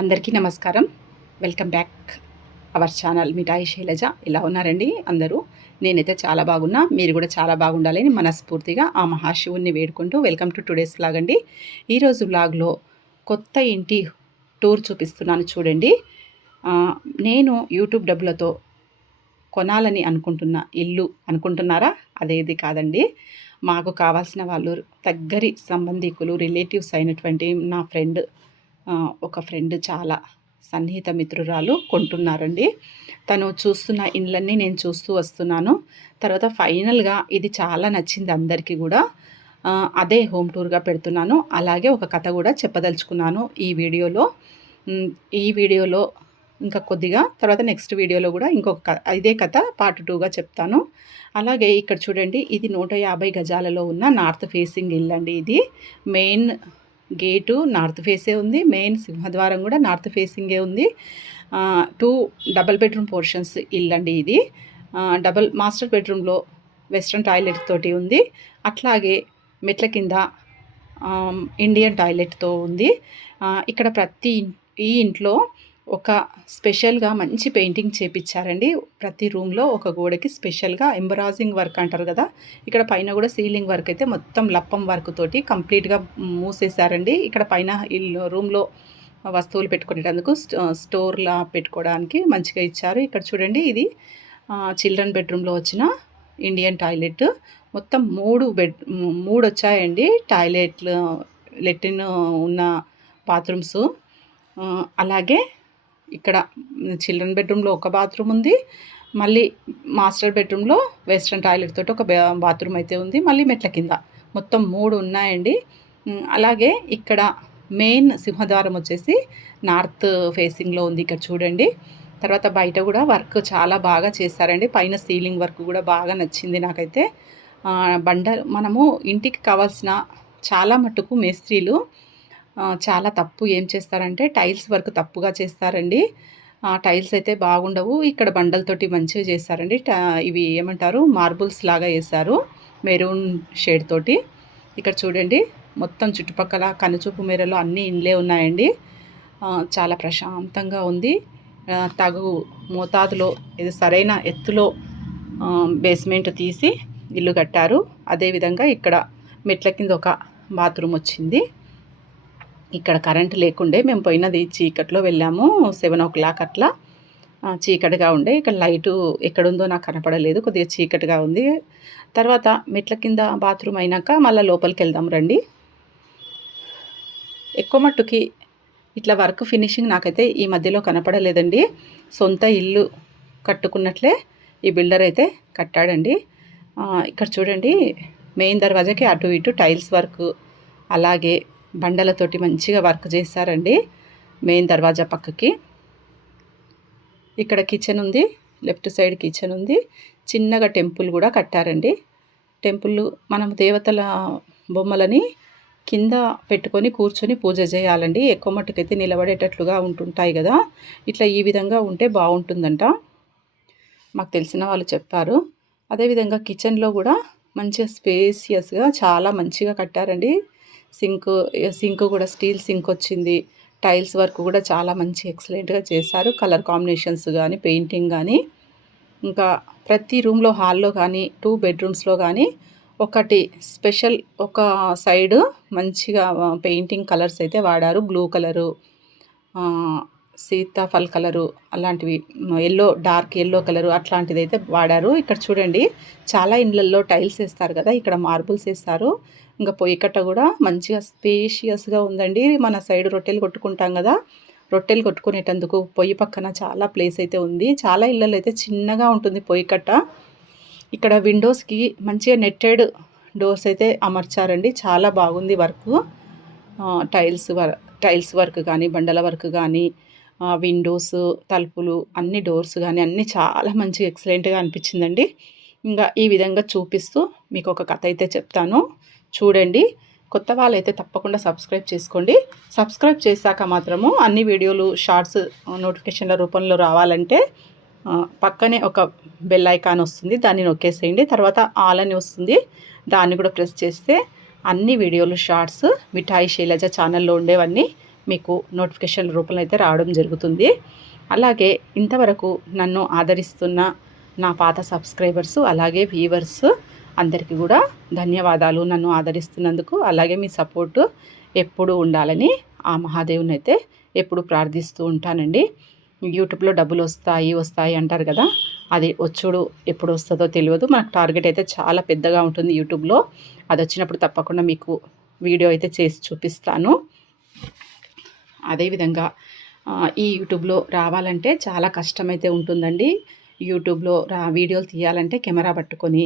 అందరికీ నమస్కారం. Welcome back our channel మిఠాయి శైలజ ఇలా ఉన్నారండి అందరూ? నేనైతే చాలా బాగున్నా. మీరు కూడా చాలా బాగుండాలని మనస్ఫూర్తిగా ఆ మహాశివుణ్ణి వేడుకుంటూ వెల్కమ్ టు టుడేస్ వ్లాగ్ అండి. ఈరోజు వ్లాగ్లో కొత్త ఇంటి టూర్ చూపిస్తున్నాను చూడండి. నేను యూట్యూబ్ డబ్బులతో కొనాలని అనుకుంటున్న ఇల్లు అనుకుంటున్నారా? అదేది కాదండి. మాకు కావాల్సిన వాళ్ళు దగ్గరి సంబంధికులు రిలేటివ్స్ అయినటువంటి నా ఫ్రెండ్ ఒక ఫ్రెండ్ చాలా సన్నిహిత మిత్రురాలు కొంటున్నారండి. తను చూస్తున్న ఇండ్లన్నీ నేను చూస్తూ వస్తున్నాను. తర్వాత ఫైనల్గా ఇది చాలా నచ్చింది అందరికీ కూడా. అదే హోమ్ టూర్గా పెడుతున్నాను. అలాగే ఒక కథ కూడా చెప్పదలుచుకున్నాను ఈ వీడియోలో. ఈ వీడియోలో ఇంకా కొద్దిగా తర్వాత నెక్స్ట్ వీడియోలో కూడా ఇంకొక క- ఇదే కథ పార్ట్ టూగా చెప్తాను. అలాగే ఇక్కడ చూడండి ఇది నూట యాభై గజాలలో ఉన్న నార్త్ ఫేసింగ్ ఇల్లు అండి ఇది. మెయిన్ గేటు నార్త్ ఫేసే ఉంది. మెయిన్ సింహద్వారం కూడా నార్త్ ఫేసింగే ఉంది. టూ డబల్ బెడ్రూమ్ పోర్షన్స్ ఇల్లు అండి ఇది డబల్ మాస్టర్ బెడ్రూమ్లో వెస్ట్రన్ టాయిలెట్ తోటి ఉంది. అట్లాగే మెట్ల కింద ఇండియన్ టాయిలెట్తో ఉంది. ఇక్కడ ప్రతి ఈ ఇంట్లో ఒక స్పెషల్గా మంచి పెయింటింగ్ చేపించారండి ప్రతి రూమ్లో ఒక గోడకి స్పెషల్గా ఎంబరాజింగ్ వర్క్ అంటారు కదా. ఇక్కడ పైన కూడా సీలింగ్ వర్క్ అయితే మొత్తం లప్పం వర్క్ తోటి కంప్లీట్గా మూసేశారండి ఇక్కడ పైన ఇల్లు రూమ్లో వస్తువులు పెట్టుకునేటందుకు స్టోర్లా పెట్టుకోవడానికి మంచిగా ఇచ్చారు. ఇక్కడ చూడండి ఇది చిల్డ్రన్ బెడ్రూమ్లో వచ్చిన ఇండియన్ టాయిలెట్. మొత్తం మూడు బెడ్ మూడు వచ్చాయండి టాయిలెట్లు లెట్రిన్ ఉన్న బాత్రూమ్స్. అలాగే ఇక్కడ చిల్డ్రన్ బెడ్రూమ్లో ఒక బాత్రూమ్ ఉంది. మళ్ళీ మాస్టర్ బెడ్రూమ్లో వెస్ట్రన్ టాయిలెట్ తోటి ఒక బాత్రూమ్ అయితే ఉంది. మళ్ళీ మెట్ల కింద. మొత్తం మూడు ఉన్నాయండి. అలాగే ఇక్కడ మెయిన్ సింహద్వారం వచ్చేసి నార్త్ ఫేసింగ్లో ఉంది ఇక్కడ చూడండి. తర్వాత బయట కూడా వర్క్ చాలా బాగా చేశారండి. పైన సీలింగ్ వర్క్ కూడా బాగా నచ్చింది నాకైతే. బండ మనము ఇంటికి కావాల్సిన చాలా మట్టుకు మేస్త్రీలు చాలా తప్పు ఏం చేస్తారంటే టైల్స్ వర్క్ తప్పుగా చేస్తారండి. టైల్స్ అయితే బాగుండవు. ఇక్కడ బండలతోటి మంచిగా చేస్తారండి. ఇవి ఏమంటారు? మార్బుల్స్ లాగా వేస్తారు మెరూన్ షేడ్ తోటి. ఇక్కడ చూడండి. మొత్తం చుట్టుపక్కల కనుచూపు మేరలో అన్ని ఇండ్లే ఉన్నాయండి. చాలా ప్రశాంతంగా ఉంది. తగు మోతాదులో ఇది సరైన ఎత్తులో బేస్మెంట్ తీసి ఇల్లు కట్టారు. అదేవిధంగా ఇక్కడ మెట్ల కింద ఒక బాత్రూమ్ వచ్చింది. ఇక్కడ కరెంట్ లేకుండే మేము పోయినది చీకట్లో వెళ్ళాము సెవెన్ ఓ క్లాక్ అట్లా. చీకటిగా ఉండే. ఇక్కడ లైటు ఎక్కడుందో నాకు కనపడలేదు కొద్దిగా చీకటిగా ఉంది. తర్వాత మెట్ల కింద బాత్రూమ్ అయినాక మళ్ళీ లోపలికి వెళ్దాం రండి. ఎక్కువ మట్టుకి ఇట్లా వర్క్ ఫినిషింగ్ నాకైతే ఈ మధ్యలో కనపడలేదండి. సొంత ఇల్లు కట్టుకున్నట్లే ఈ బిల్డర్ అయితే కట్టాడండి. ఇక్కడ చూడండి మెయిన్ దర్వాజాకి అటు ఇటు టైల్స్ వర్క్ అలాగే బండలతోటి మంచిగా వర్క్ చేశారండి మెయిన్ దర్వాజా పక్కకి. ఇక్కడ కిచెన్ ఉంది లెఫ్ట్ సైడ్ కిచెన్ ఉంది. చిన్నగా టెంపుల్ కూడా కట్టారండి. టెంపుల్ మనం దేవతల బొమ్మలని కింద పెట్టుకొని కూర్చొని పూజ చేయాలండి. ఎక్కువ మట్టుకైతే నిలబడేటట్లుగా ఉంటుంటాయి కదా. ఇట్లా ఈ విధంగా ఉంటే బాగుంటుందంట. మాకు తెలిసిన వాళ్ళు చెప్పారు. అదేవిధంగా కిచెన్లో కూడా మంచిగా స్పేసియస్గా చాలా మంచిగా కట్టారండి. సింక్ సింక్ కూడా స్టీల్ సింక్ వచ్చింది. టైల్స్ వర్క్ కూడా చాలా మంచి ఎక్సలెంట్గా చేశారు. కలర్ కాంబినేషన్స్ కానీ పెయింటింగ్ కానీ ఇంకా ప్రతి రూమ్లో హాల్లో కానీ టూ బెడ్రూమ్స్లో కానీ ఒకటి స్పెషల్ ఒక సైడ్ మంచిగా పెయింటింగ్ కలర్స్ అయితే వాడారు. బ్లూ కలరు సీతాఫల్ కలరు అలాంటివి ఎల్లో డార్క్ ఎల్లో కలరు అట్లాంటిది అయితే వాడారు. ఇక్కడ చూడండి చాలా ఇండ్లల్లో టైల్స్ వేస్తారు కదా ఇక్కడ మార్బుల్స్ వేస్తారు. ఇంకా పొయ్యి కట్ట కూడా మంచిగా స్పేషియస్గా ఉందండి. మన సైడ్ రొట్టెలు కొట్టుకుంటాం కదా రొట్టెలు కొట్టుకునేటందుకు పొయ్యి పక్కన చాలా ప్లేస్ అయితే ఉంది. చాలా ఇళ్ళలో అయితే చిన్నగా ఉంటుంది పొయ్యి కట్ట. ఇక్కడ విండోస్కి మంచిగా నెట్టెడ్ డోర్స్ అయితే అమర్చారండి. చాలా బాగుంది వర్క్. టైల్స్ వర్ టైల్స్ వర్క్ కానీ బండల వర్క్ కానీ విండోస్ తలుపులు అన్ని డోర్స్ కానీ అన్నీ చాలా మంచిగా ఎక్సలెంట్గా అనిపించిందండి. ఇంకా ఈ విధంగా చూపిస్తూ మీకు ఒక కథ అయితే చెప్తాను. చూడండి. కొత్త వాళ్ళైతే తప్పకుండా సబ్స్క్రైబ్ చేసుకోండి. సబ్స్క్రైబ్ చేశాక మాత్రము అన్ని వీడియోలు షార్ట్స్ నోటిఫికేషన్ల రూపంలో రావాలంటే పక్కనే ఒక బెల్ ఐకాన్ వస్తుంది. దాన్ని నొక్కేసేయండి. తర్వాత ఆల్ అని వస్తుంది. దాన్ని కూడా ప్రెస్ చేస్తే అన్ని వీడియోలు షార్ట్స్ మిఠాయి శైలజ ఛానల్లో ఉండేవన్నీ మీకు నోటిఫికేషన్ రూపంలో అయితే రావడం జరుగుతుంది. అలాగే ఇంతవరకు నన్ను ఆదరిస్తున్న నా పాత సబ్స్క్రైబర్స్ అలాగే వ్యూవర్స్ అందరికీ కూడా ధన్యవాదాలు నన్ను ఆదరిస్తున్నందుకు. అలాగే మీ సపోర్టు ఎప్పుడు ఉండాలని ఆ మహాదేవుని అయితే ఎప్పుడు ప్రార్థిస్తూ ఉంటానండి. యూట్యూబ్లో డబ్బులు వస్తాయి వస్తాయి అంటారు కదా అది వచ్చుడు ఎప్పుడు వస్తుందో తెలియదు. మనకు టార్గెట్ అయితే చాలా పెద్దగా ఉంటుంది యూట్యూబ్లో. అది వచ్చినప్పుడు తప్పకుండా మీకు వీడియో అయితే చేసి చూపిస్తాను. అదేవిధంగా ఈ యూట్యూబ్లో రావాలంటే చాలా కష్టమైతే ఉంటుందండి. యూట్యూబ్లో రా వీడియోలు తీయాలంటే కెమెరా పట్టుకొని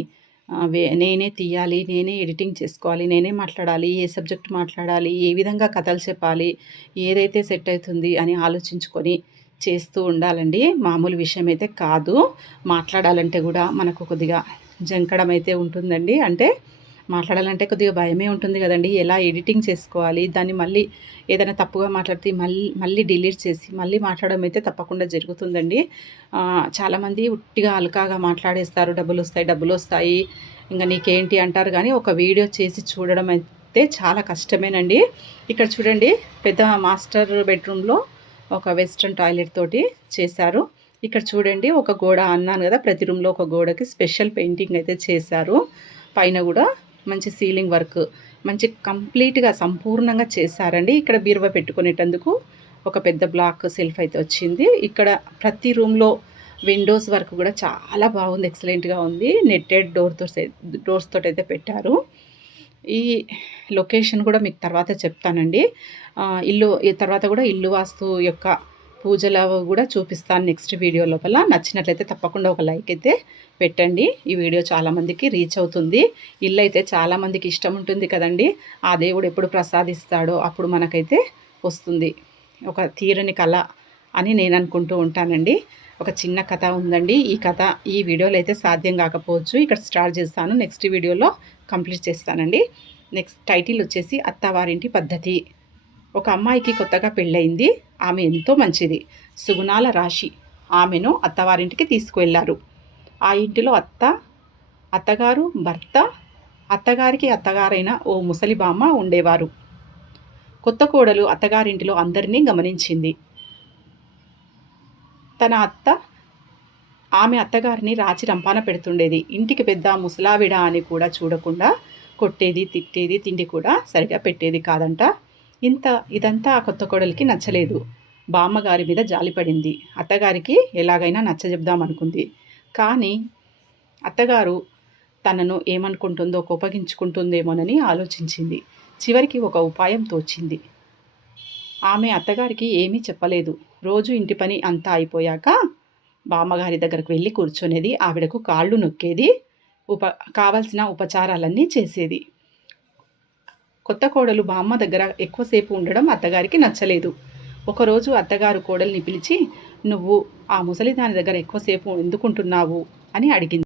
నేనే తీయాలి నేనే ఎడిటింగ్ చేసుకోవాలి నేనే మాట్లాడాలి ఏ సబ్జెక్ట్ మాట్లాడాలి ఏ విధంగా కథలు చెప్పాలి ఏదైతే సెట్ అవుతుంది అని ఆలోచించుకొని చేస్తూ ఉండాలండి. మామూలు విషయం అయితే కాదు. మాట్లాడాలంటే కూడా మనకు కొద్దిగా జంకడం అయితే ఉంటుందండి. అంటే మాట్లాడాలంటే కొద్దిగా భయమే ఉంటుంది కదండి. ఎలా ఎడిటింగ్ చేసుకోవాలి? దాన్ని మళ్ళీ ఏదైనా తప్పుగా మాట్లాడితే మళ్ళీ మళ్ళీ డిలీట్ చేసి మళ్ళీ మాట్లాడడం అయితే తప్పకుండా జరుగుతుందండి. చాలామంది ఉట్టిగా అలకాగా మాట్లాడేస్తారు. డబ్బులు వస్తాయి డబ్బులు వస్తాయి. ఇంకా నీకేంటి అంటారు కానీ ఒక వీడియో చేసి చూడడం అయితే చాలా కష్టమేనండి. ఇక్కడ చూడండి పెద్ద మాస్టర్ బెడ్రూమ్లో ఒక వెస్ట్రన్ టాయిలెట్ తోటి చేశారు. ఇక్కడ చూడండి ఒక గోడ అన్నాను కదా ప్రతి రూమ్లో ఒక గోడకి స్పెషల్ పెయింటింగ్ అయితే చేశారు. పైన కూడా మంచి సీలింగ్ వర్క్ మంచి కంప్లీట్గా సంపూర్ణంగా చేశారండి. ఇక్కడ బీరువా పెట్టుకునేటందుకు ఒక పెద్ద బ్లాక్ సెల్ఫ్ అయితే వచ్చింది. ఇక్కడ ప్రతి రూమ్లో విండోస్ వర్క్ కూడా చాలా బాగుంది ఎక్సలెంట్గా ఉంది. నెట్టెడ్ డోర్తో డోర్స్ తోటి అయితే పెట్టారు. ఈ లొకేషన్ కూడా మీకు తర్వాత చెప్తానండి. ఇల్లు తర్వాత కూడా ఇల్లు వాస్తు యొక్క పూజలు కూడా చూపిస్తాను నెక్స్ట్ వీడియో లోపల. నచ్చినట్లయితే తప్పకుండా ఒక లైక్ అయితే పెట్టండి. ఈ వీడియో చాలామందికి రీచ్ అవుతుంది. ఇల్లు అయితే చాలామందికి ఇష్టం ఉంటుంది కదండి. ఆ దేవుడు ఎప్పుడు ప్రసాదిస్తాడో అప్పుడు మనకైతే వస్తుంది. ఒక తీరని కళ అని నేను అనుకుంటూ ఉంటానండి. ఒక చిన్న కథ ఉందండి. ఈ కథ ఈ వీడియోలో అయితే సాధ్యం కాకపోవచ్చు. ఇక్కడ స్టార్ట్ చేస్తాను. నెక్స్ట్ వీడియోలో కంప్లీట్ చేస్తానండి. నెక్స్ట్ టైటిల్ వచ్చేసి అత్తవారింటి పద్ధతి. ఒక అమ్మాయికి కొత్తగా పెళ్ళయింది. ఆమె ఎంతో మంచిది. సుగుణాల రాశి. ఆమెను అత్తవారింటికి తీసుకువెళ్ళారు ఆ ఇంటిలో అత్త అత్తగారు భర్త అత్తగారికి అత్తగారైన ఓ ముసలి బామ్మ ఉండేవారు. కొత్త కోడలు అత్తగారింటిలో అందరినీ గమనించింది. తన అత్త ఆమె అత్తగారిని రాచి రంపాన పెడుతుండేది. ఇంటికి పెద్ద ముసలావిడ అని కూడా చూడకుండా కొట్టేది తిట్టేది తిండి కూడా సరిగా పెట్టేది కాదంట. ఇంత ఇదంతా ఆ కొత్త కోడలికి నచ్చలేదు. బామ్మగారి మీద జాలిపడింది అత్తగారికి ఎలాగైనా నచ్చజెప్దామనుకుంది కానీ అత్తగారు తనను ఏమనుకుంటుందో కోపగించుకుంటుందేమోనని ఆలోచించింది. చివరికి ఒక ఉపాయం తోచింది. ఆమె అత్తగారికి ఏమీ చెప్పలేదు. రోజు ఇంటి పని అంతా అయిపోయాక బామ్మగారి దగ్గరకు వెళ్ళి కూర్చునేది ఆవిడకు కాళ్ళు నొక్కేది ఉప కావలసిన ఉపచారాలన్నీ చేసేది. కొత్త కోడలు బామ్మ దగ్గర ఎక్కువసేపు ఉండడం అత్తగారికి నచ్చలేదు. ఒకరోజు అత్తగారు కోడల్ని పిలిచి నువ్వు ఆ ముసలిదాని దగ్గర ఎక్కువసేపు ఎందుకుంటున్నావు? అని అడిగింది.